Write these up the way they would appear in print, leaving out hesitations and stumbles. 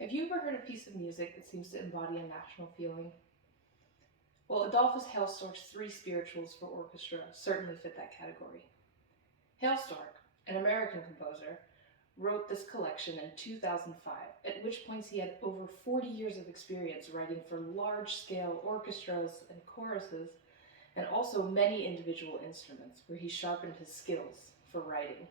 Have you ever heard a piece of music that seems to embody a national feeling? Well, Adolphus Hailstork's three spirituals for orchestra certainly fit that category. Hailstork, an American composer, wrote this collection in 2005, at which points he had over 40 years of experience writing for large-scale orchestras and choruses, and also many individual instruments, where he sharpened his skills for writing.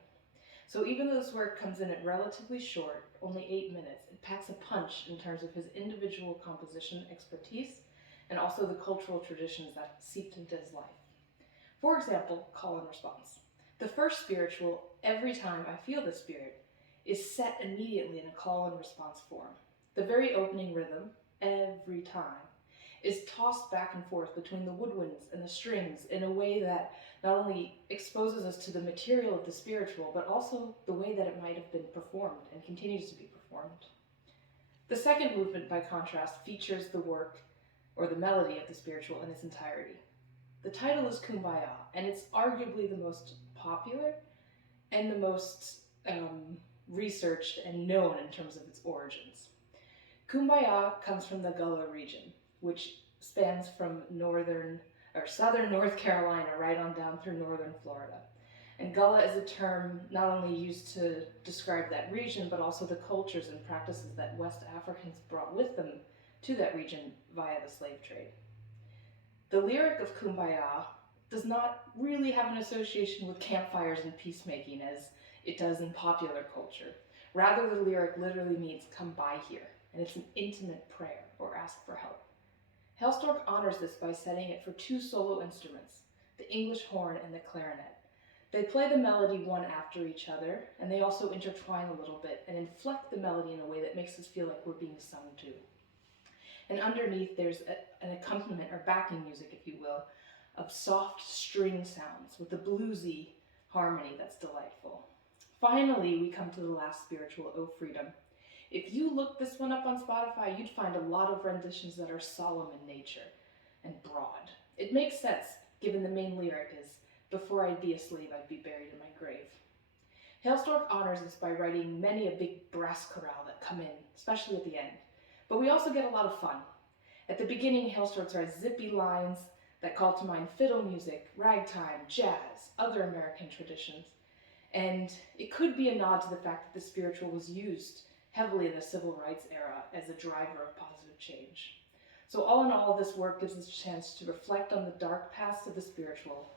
So even though this work comes in at relatively short, only 8 minutes, it packs a punch in terms of his individual composition expertise and also the cultural traditions that seeped into his life. For example, call and response. The first spiritual, Every Time I Feel the Spirit, is set immediately in a call and response form. The very opening rhythm, every time, is tossed back and forth between the woodwinds and the strings in a way that not only exposes us to the material of the spiritual, but also the way that it might have been performed and continues to be performed. The second movement, by contrast, features the work or the melody of the spiritual in its entirety. The title is Kumbaya, and it's arguably the most popular and the most researched and known in terms of its origins. Kumbaya comes from the Gullah region, which spans from southern North Carolina right on down through northern Florida. And Gullah is a term not only used to describe that region, but also the cultures and practices that West Africans brought with them to that region via the slave trade. The lyric of Kumbaya does not really have an association with campfires and peacemaking as it does in popular culture. Rather, the lyric literally means come by here, and it's an intimate prayer or ask for help. Hailstork honors this by setting it for two solo instruments, the English horn and the clarinet. They play the melody one after each other, and they also intertwine a little bit and inflect the melody in a way that makes us feel like we're being sung to. And underneath there's an accompaniment or backing music, if you will, of soft string sounds with a bluesy harmony that's delightful. Finally, we come to the last spiritual, O Freedom. If you look this one up on Spotify, you'd find a lot of renditions that are solemn in nature and broad. It makes sense, given the main lyric is, before I'd be a slave, I'd be buried in my grave. Hailstork honors this by writing many a big brass chorale that come in, especially at the end. But we also get a lot of fun. At the beginning, Hailstork writes zippy lines that call to mind fiddle music, ragtime, jazz, other American traditions. And it could be a nod to the fact that the spiritual was used heavily in the civil rights era as a driver of positive change. So all in all, this work gives us a chance to reflect on the dark past of the spiritual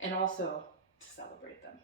and also to celebrate them.